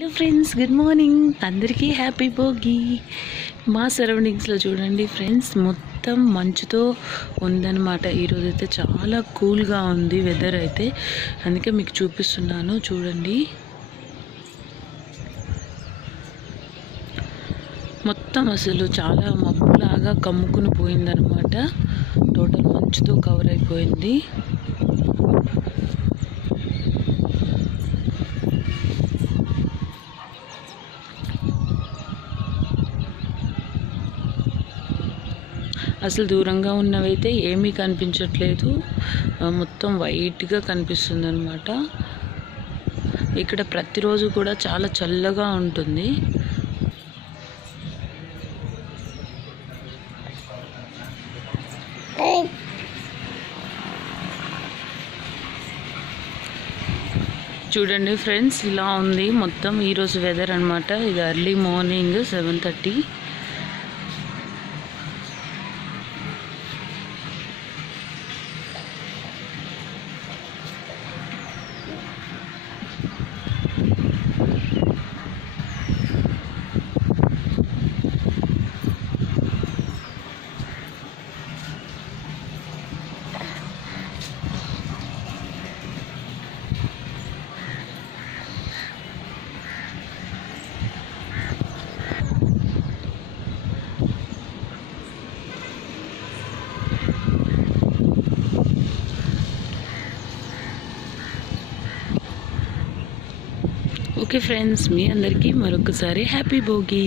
Hello friends, good morning. అందరికీ happy Bhogi. మా సరౌండింగ్స్లో చూడండి ఫ్రెండ్స్, మొత్తం మంచుతో ఉందన్నమాట. ఈరోజైతే చాలా కూల్గా ఉంది వెదర్ అయితే, అందుకే మీకు చూపిస్తున్నాను చూడండి. మొత్తం అసలు చాలా మబ్బులాగా కమ్ముకుని పోయిందనమాట. టోటల్ మంచుతో కవర్ అయిపోయింది. అసలు దూరంగా ఉన్నవైతే ఏమీ కనిపించట్లేదు, మొత్తం వైట్గా కనిపిస్తుంది అనమాట. ఇక్కడ ప్రతిరోజు కూడా చాలా చల్లగా ఉంటుంది. చూడండి ఫ్రెండ్స్, ఇలా ఉంది మొత్తం ఈరోజు వెదర్ అనమాట. ఇది ఎర్లీ మార్నింగ్ 7:30. ఓకే ఫ్రెండ్స్, మీ అందరికీ మరొకసారి హ్యాపీ భోగి.